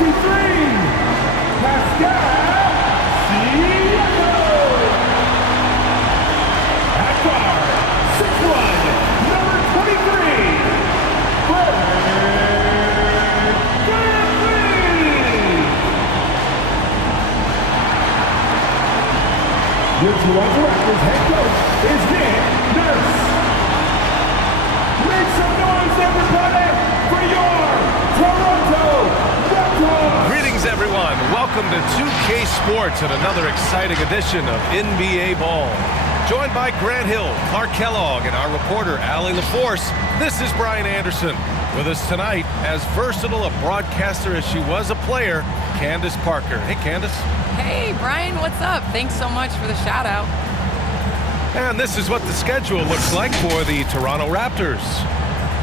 Your Toronto Raptors head coach is Nick Nurse. Make some noise, everybody, for your Toronto Raptors! Greetings, everyone. Welcome to 2K Sports and another exciting edition of NBA Ball. Joined by Grant Hill, Clark Kellogg, and our reporter, Allie LaForce, this is Brian Anderson. With us tonight, as versatile a broadcaster as she was a player, Candace Parker. Hey, Candace. Hey, Brian, what's up? Thanks so much for the shout out. And this is what the schedule looks like for the Toronto Raptors.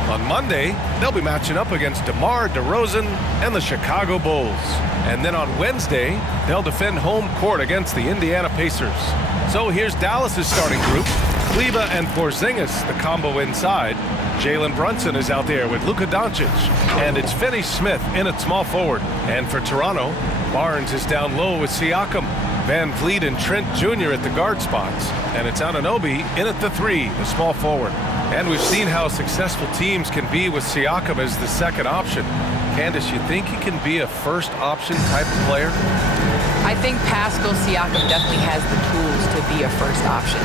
On Monday, they'll be matching up against DeMar DeRozan and the Chicago Bulls. And then on Wednesday, they'll defend home court against the Indiana Pacers. So here's Dallas's starting group. Kleber and Porzingis, the combo inside. Jalen Brunson is out there with Luka Doncic. And it's Finney-Smith in at small forward. And for Toronto, Barnes is down low with Siakam. Van Vliet and Trent Jr. at the guard spots. And it's Anunoby in at the 3, the small forward. And we've seen how successful teams can be with Siakam as the second option. Candace, you think he can be a first option type of player? I think Pascal Siakam definitely has the tools to be a first option.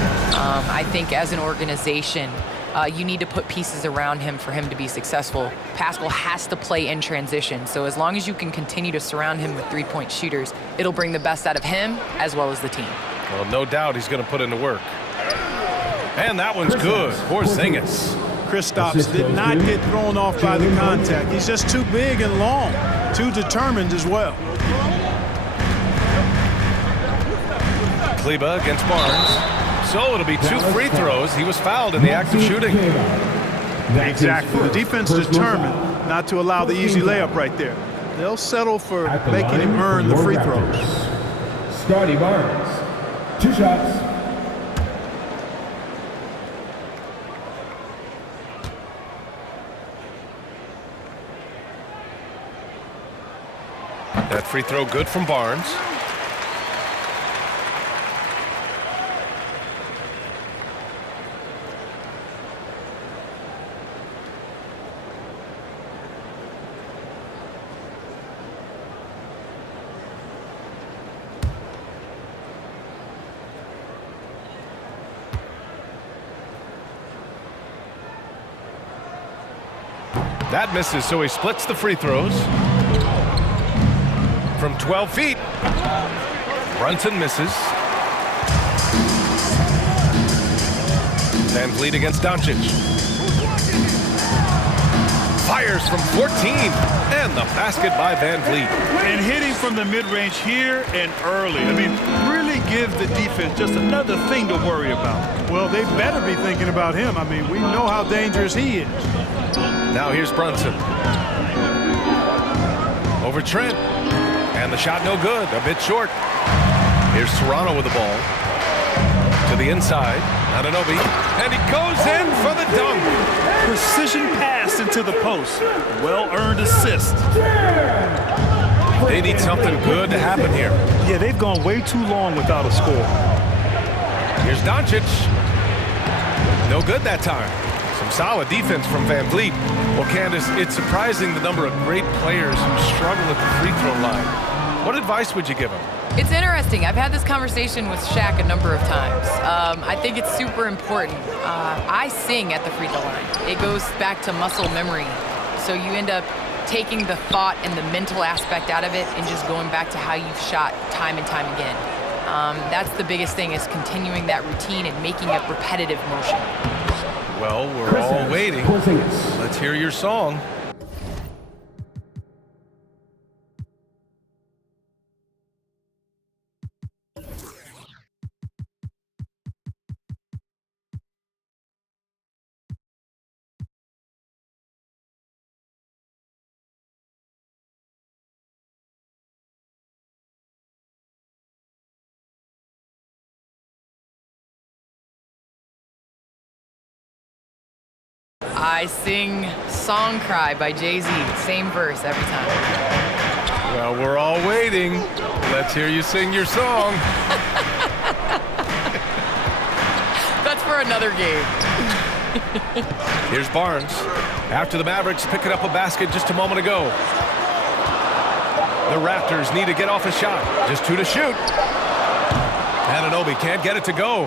I think as an organization, you need to put pieces around him for him to be successful. Pascal has to play in transition, so as long as you can continue to surround him with three-point shooters, it'll bring the best out of him as well as the team. Well, no doubt he's going to put in the work. And that one's good. Porzingis. Kristaps did not get thrown off by the contact. He's just too big and long, too determined as well. Kleber against Barnes. So it'll be 2 free throws. He was fouled in the act of shooting. Exactly. The defense determined not to allow the easy layup right there. They'll settle for making him earn the free throws. Scotty Barnes, 2 shots. That free throw good from Barnes. That misses, so he splits the free throws. From 12 feet. Brunson misses. Van Vliet against Doncic. Fires from 14. And the basket by Van Vliet. And hitting from the mid-range here and early. I mean, really give the defense just another thing to worry about. Well, they better be thinking about him. I mean, we know how dangerous he is. Now here's Brunson. Over Trent. And the shot no good, a bit short. Here's Toronto with the ball. To the inside, Anunoby. And he goes in for the dunk. Precision pass into the post. Well-earned assist. They need something good to happen here. Yeah, they've gone way too long without a score. Here's Doncic. No good that time. Some solid defense from Van Vliet. Well, Candace, it's surprising the number of great players who struggle at the free throw line. What advice would you give them? It's interesting. I've had this conversation with Shaq a number of times. I think it's super important. I sing at the free throw line. It goes back to muscle memory. So you end up taking the thought and the mental aspect out of it and just going back to how you've shot time and time again. That's the biggest thing, is continuing that routine and making it repetitive motion. Well, we're all waiting. Let's hear your song. I sing Song Cry by Jay-Z, same verse every time. Well, we're all waiting. Let's hear you sing your song. That's for another game. Here's Barnes. After the Mavericks picking up a basket just a moment ago. The Raptors need to get off a shot. Just 2 to shoot. Anunoby can't get it to go.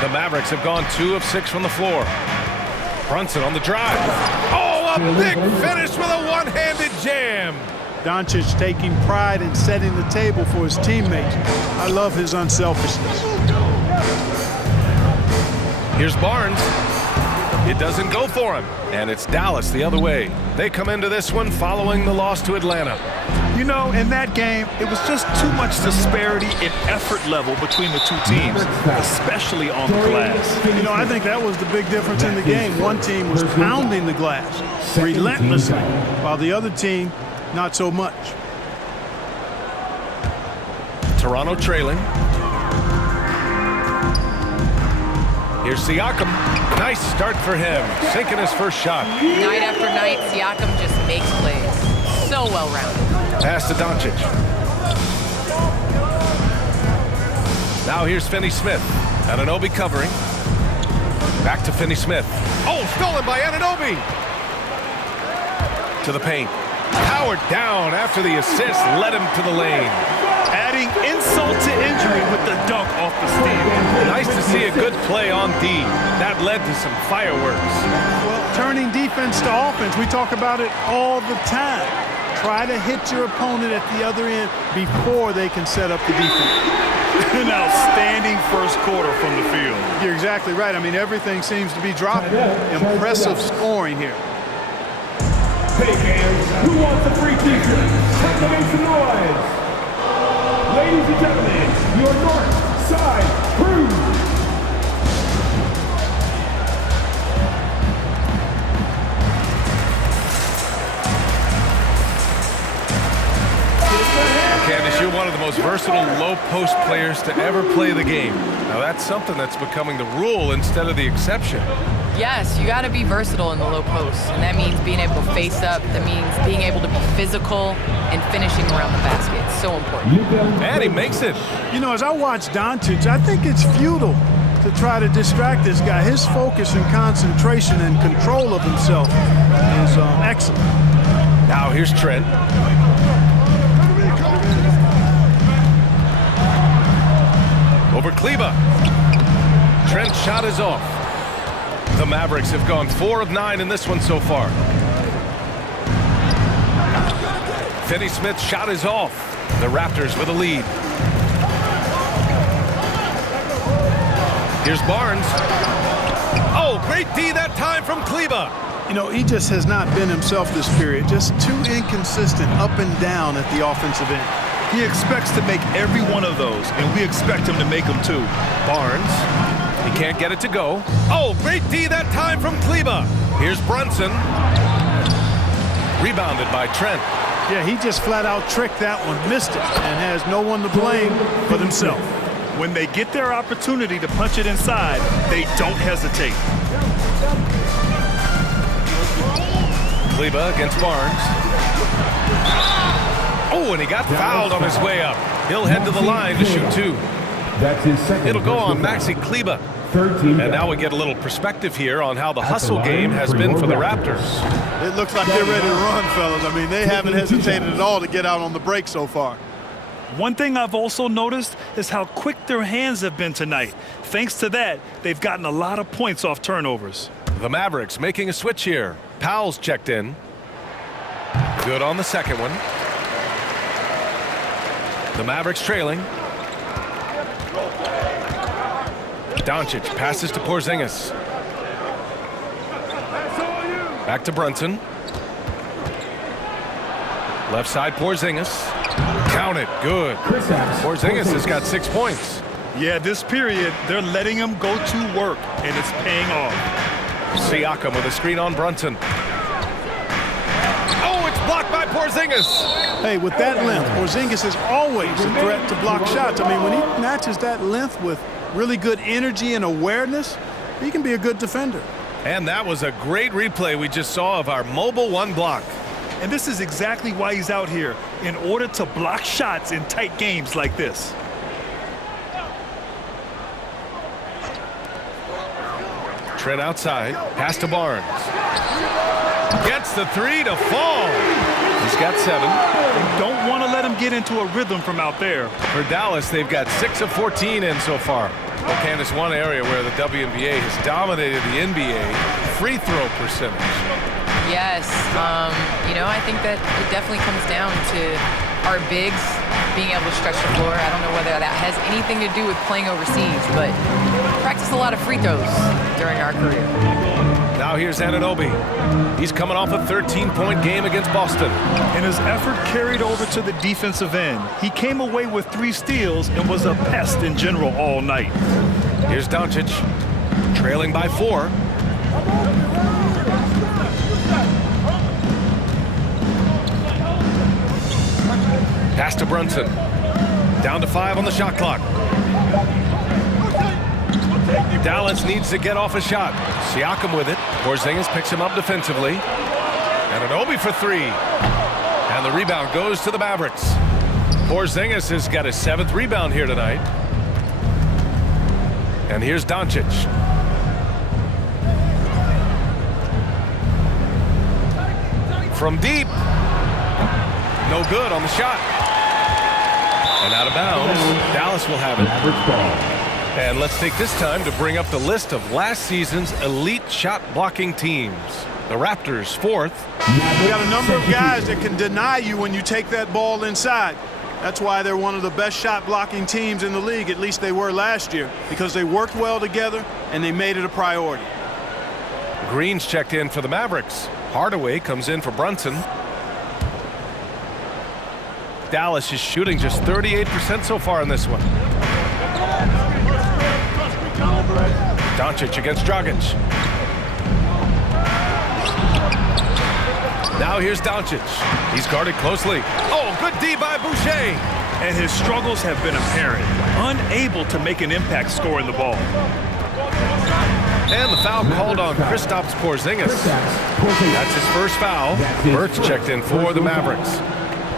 The Mavericks have gone 2 of 6 from the floor. Brunson on the drive. Oh, a big finish with a one-handed jam. Doncic taking pride in setting the table for his teammates. I love his unselfishness. Here's Barnes. It doesn't go for him. And it's Dallas the other way. They come into this one following the loss to Atlanta. You know, in that game, it was just too much disparity in effort level between the two teams, especially on the glass. You know, I think that was the big difference in the game. One team was pounding the glass relentlessly, while the other team, not so much. Toronto trailing. Here's Siakam. Nice start for him. Sinking his first shot. Night after night, Siakam just makes plays. So well-rounded. Pass to Doncic. Now here's Finney-Smith. Anunoby covering. Back to Finney-Smith. Oh, stolen by Anunoby. To the paint. Powered down after the assist led him to the lane. Adding insult to injury with the dunk off the steal. Nice to see a good play on D. That led to some fireworks. Well, turning defense to offense, we talk about it all the time. Try to hit your opponent at the other end before they can set up the defense. An outstanding first quarter from the field. You're exactly right. I mean, everything seems to be dropping. Impressive scoring here. Hey fans, who wants a free t-shirt? Help them make some noise. Ladies and gentlemen, your North Side Crew. Candace, you're one of the most versatile low-post players to ever play the game. Now, that's something that's becoming the rule instead of the exception. Yes, you got to be versatile in the low post, and that means being able to face up. That means being able to be physical and finishing around the basket. It's so important. And he makes it. You know, as I watch Doncic, I think it's futile to try to distract this guy. His focus and concentration and control of himself is excellent. Now here's Trent. Over Kleba. Trent's shot is off. The Mavericks have gone 4 of 9 in this one so far. Finney-Smith's shot is off. The Raptors with a lead. Here's Barnes. Oh, great D that time from Kleba. You know, he just has not been himself this period. Just too inconsistent up and down at the offensive end. He expects to make every one of those, and we expect him to make them too. Barnes. He can't get it to go. Oh, great D that time from Kleba. Here's Brunson. Rebounded by Trent. Yeah, he just flat out tricked that one, missed it, and has no one to blame but himself. When they get their opportunity to punch it inside, they don't hesitate. Kleba against Barnes. Oh, and he got fouled on his way up. He'll head to the line to shoot 2. That's his second. It'll go on Maxi Kleba. Third team. And now we get a little perspective here on how the hustle game has been for the Raptors. It looks like they're ready to run, fellas. I mean, they haven't hesitated at all to get out on the break so far. One thing I've also noticed is how quick their hands have been tonight. Thanks to that, they've gotten a lot of points off turnovers. The Mavericks making a switch here. Powell's checked in. Good on the second one. The Mavericks trailing. Doncic passes to Porzingis. Back to Brunson. Left side Porzingis. Count it. Good. Porzingis has got 6 points. Yeah, this period, they're letting him go to work, and it's paying off. Siakam with a screen on Brunson. Oh, it's blocked by Porzingis. Hey, with that length, Porzingis is always a threat to block shots. I mean, when he matches that length with really good energy and awareness, he can be a good defender. And that was a great replay we just saw of our mobile one block. And this is exactly why he's out here, in order to block shots in tight games like this. Trent outside, pass to Barnes. Gets the three to fall. He's got 7. You don't want to let him get into a rhythm from out there. For Dallas, they've got 6 of 14 in so far. Well, Candace, one area where the WNBA has dominated the NBA, free throw percentage. Yes, you know, I think that it definitely comes down to our bigs being able to stretch the floor. I don't know whether that has anything to do with playing overseas, but practice a lot of free throws during our career. Now here's Anunoby. He's coming off a 13-point game against Boston. And his effort carried over to the defensive end. He came away with 3 steals and was a pest in general all night. Here's Doncic, trailing by 4. Pass to Brunson. Down to 5 on the shot clock. Dallas needs to get off a shot. Siakam with it. Porzingis picks him up defensively. Anunoby for 3. And the rebound goes to the Mavericks. Porzingis has got his 7th rebound here tonight. And here's Doncic. From deep. No good on the shot. And out of bounds. Dallas will have it. Mavericks ball. And let's take this time to bring up the list of last season's elite shot blocking teams. The Raptors 4th. You got a number of guys that can deny you when you take that ball inside. That's why they're one of the best shot blocking teams in the league. At least they were last year, because they worked well together and they made it a priority. Green's checked in for the Mavericks. Hardaway comes in for Brunson. Dallas is shooting just 38% so far in this one. Doncic against Dragic. Now here's Doncic. He's guarded closely. Oh, good D by Boucher. And his struggles have been apparent. Unable to make an impact scoring the ball. And the foul called on Kristaps Porzingis. That's his first foul. Burks checked in for the Mavericks.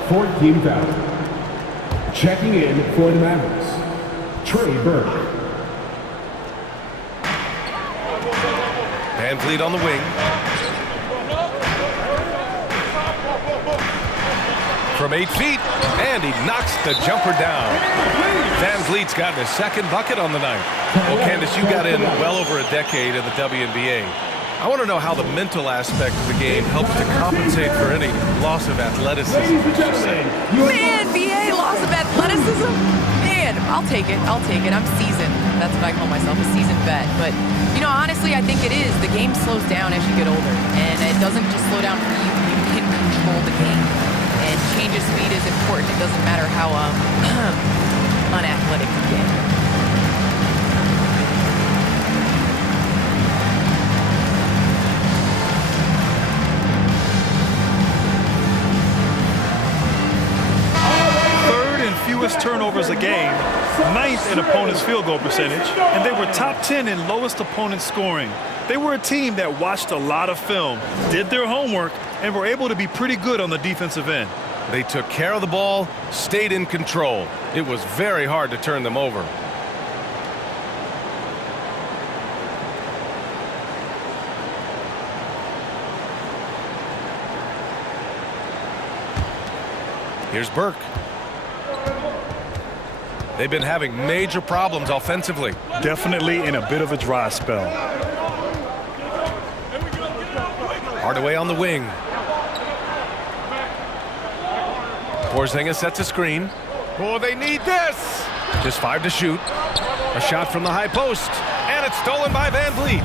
4th team foul. Checking in for the Mavericks, Trey Burke. VanVleet on the wing. From 8 feet, and he knocks the jumper down. VanVleet's gotten his 2nd bucket on the night. Well, Candace, you got in well over a decade in the WNBA. I want to know how the mental aspect of the game helps to compensate for any loss of athleticism. Man, VA loss of athleticism? Man, I'll take it. I'll take it. I'm seasoned. That's what I call myself, a seasoned vet. But, you know, honestly, I think it is. The game slows down as you get older. And it doesn't just slow down for you. You can control the game. And change of speed is important. It doesn't matter how unathletic you get. Turnovers a game, 9th in opponent's field goal percentage, and they were top 10 in lowest opponent scoring. They were a team that watched a lot of film, did their homework, and were able to be pretty good on the defensive end. They took care of the ball, stayed in control. It was very hard to turn them over. Here's Burke. They've been having major problems offensively. Definitely in a bit of a dry spell. Hardaway on the wing. Porzingis sets a screen. Oh, they need this! Just 5 to shoot. A shot from the high post. And it's stolen by VanVleet.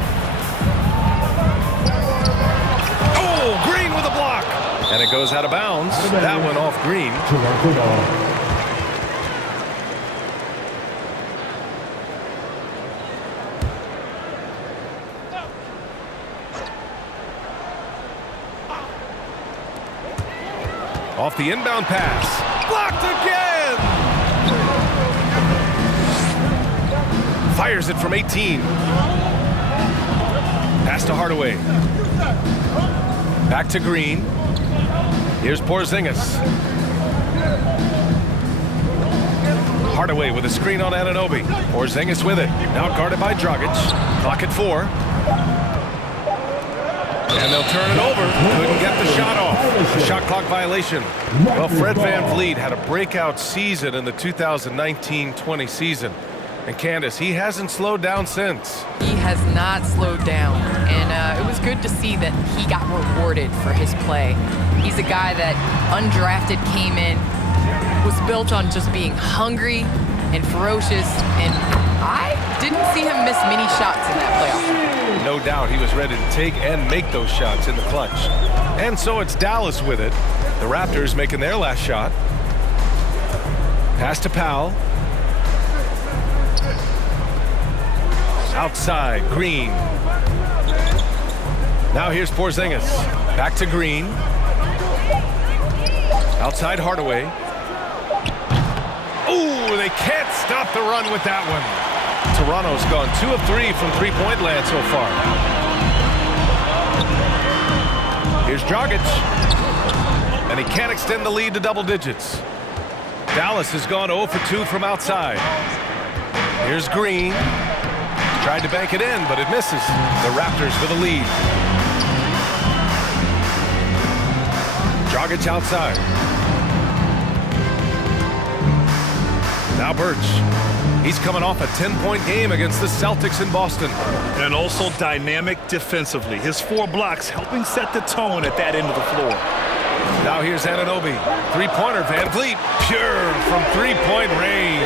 Oh, Green with a block. And it goes out of bounds. That one off Green. Toronto ball. Off the inbound pass. Blocked again! Fires it from 18. Pass to Hardaway. Back to Green. Here's Porzingis. Hardaway with a screen on Anunoby. Porzingis with it. Now guarded by Dragic. Clock at 4. And they'll turn it over. Couldn't get the shot off. A shot clock violation. Well, Fred VanVleet had a breakout season in the 2019-20 season. And Candace, he hasn't slowed down since. He has not slowed down. And it was good to see that he got rewarded for his play. He's a guy that undrafted came in, was built on just being hungry and ferocious. And I didn't see him miss many shots in that playoff. No doubt he was ready to take and make those shots in the clutch. And so it's Dallas with it. The Raptors making their last shot. Pass to Powell. Outside, Green. Now here's Porzingis. Back to Green. Outside Hardaway. Ooh, they can't stop the run with that one. Toronto's gone 2 of 3 from three-point land so far. Here's Dragic. And he can't extend the lead to double digits. Dallas has gone 0 for 2 from outside. Here's Green. Tried to bank it in, but it misses. The Raptors with the lead. Dragic outside. Now Birch. He's coming off a 10-point game against the Celtics in Boston. And also dynamic defensively. His 4 blocks helping set the tone at that end of the floor. Now here's Anunoby. Three-pointer, VanVleet. Pure from three-point range.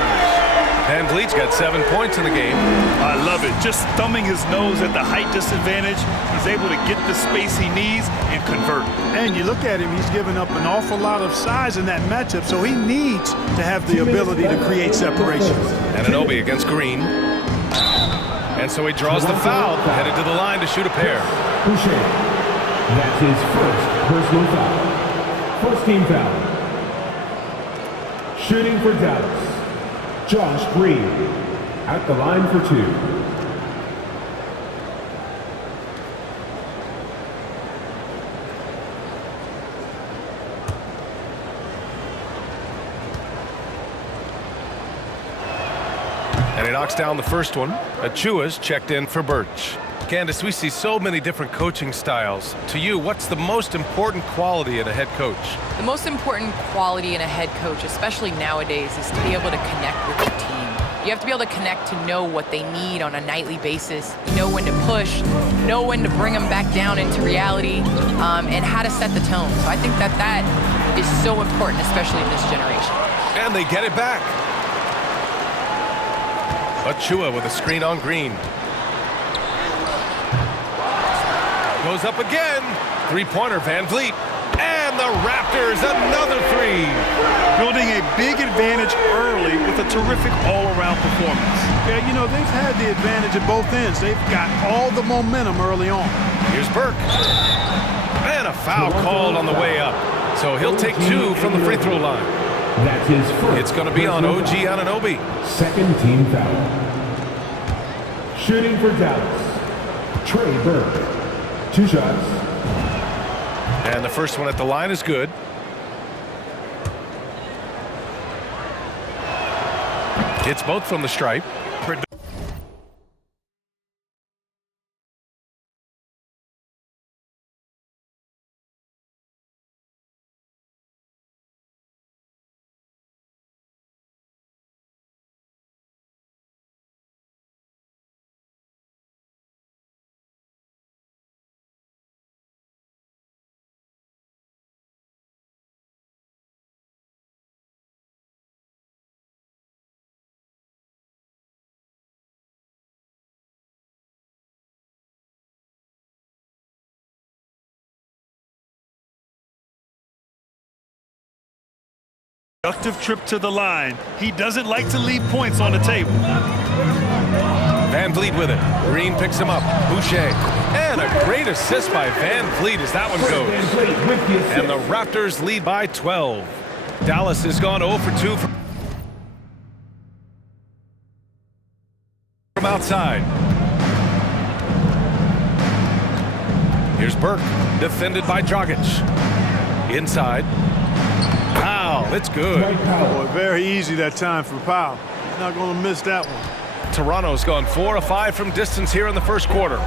VanVleet's got 7 points in the game. I love it. Just thumbing his nose at the height disadvantage. He's able to get the space he needs and convert. And you look at him, he's given up an awful lot of size in that matchup, so he needs to have the ability to create separation. Anunoby against Green. And so he draws the foul, headed to the line to shoot a pair. Boucher. That's his first personal foul. First team foul. Shooting for Dallas, Josh Green. At the line for 2. And he knocks down the first one. Achua's checked in for Birch. Candace, we see so many different coaching styles. To you, what's the most important quality in a head coach? The most important quality in a head coach, especially nowadays, is to be able to connect with your team. You have to be able to connect to know what they need on a nightly basis, know when to push, know when to bring them back down into reality, and how to set the tone. So I think that is so important, especially in this generation. And they get it back. Achua with a screen on Green. Goes up again. Three-pointer, VanVleet. And the Raptors, another 3. Building a big advantage early with a terrific all-around performance. Yeah, you know, they've had the advantage at both ends. They've got all the momentum early on. Here's Burke. And a foul called on the way up. So he'll take 2 from the free throw line. That's his first. It's going to be on OG Anunoby. Second team foul. Shooting for Dallas, Trey Burke. 2 shots. And the first one at the line is good. It's both from the stripe. Productive trip to the line. He doesn't like to leave points on the table. VanVleet with it. Green picks him up. Boucher. And a great assist by VanVleet as that one goes. And the Raptors lead by 12. Dallas has gone 0 for 2 from outside. Here's Burke, defended by Dragic. Inside. Powell, it's good. Boy, very easy that time for Powell. Not going to miss that one. Toronto's gone 4 of 5 from distance here in the first quarter.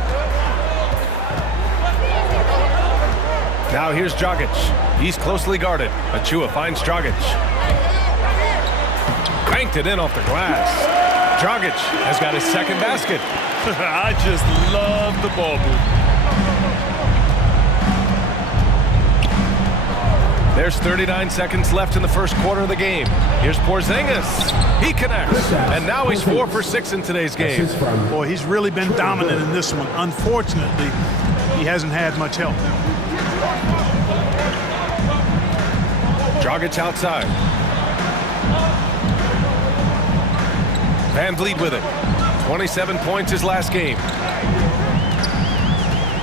Now here's Dragic. He's closely guarded. Achua finds Dragic. Banked it in off the glass. Dragic has got his second basket. I just love the ball movement. There's 39 seconds left in the first quarter of the game. Here's Porzingis. He connects. And now he's 4 for 6 in today's game. Boy, he's really been dominant in this one. Unfortunately, he hasn't had much help. Dragic outside. Van Vliet with it. 27 points his last game.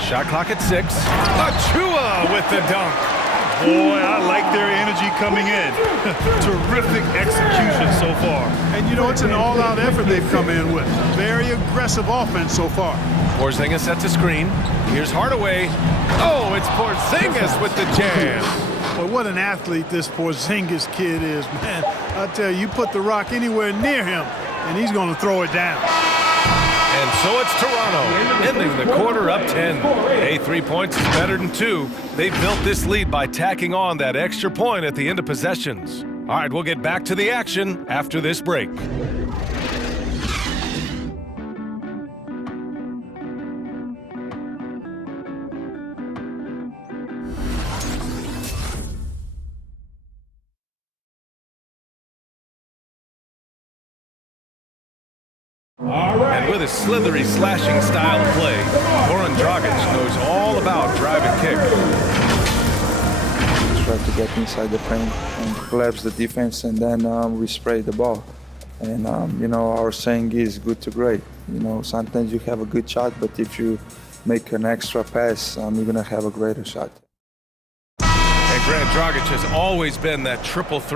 Shot clock at 6. Achua with the dunk. Boy, I like their energy coming in. Terrific execution so far. And you know, it's an all-out effort they've come in with. Very aggressive offense so far. Porzingis sets a screen. Here's Hardaway. Oh, it's Porzingis with the jam. Boy, what an athlete this Porzingis kid is, man. I tell you, you put the rock anywhere near him, and he's going to throw it down. And so it's Toronto, ending the quarter up 10. Hey, 3 points is better than 2. They built this lead by tacking on that extra point at the end of possessions. All right, we'll get back to the action after this break. And with a slithery, slashing style of play, Goran Dragic knows all about drive and kick. Try to get inside the paint and collapse the defense, and then we spray the ball. And, you know, our saying is good to great. You know, sometimes you have a good shot, but if you make an extra pass, you're going to have a greater shot. And Grant Dragic has always been that triple threat.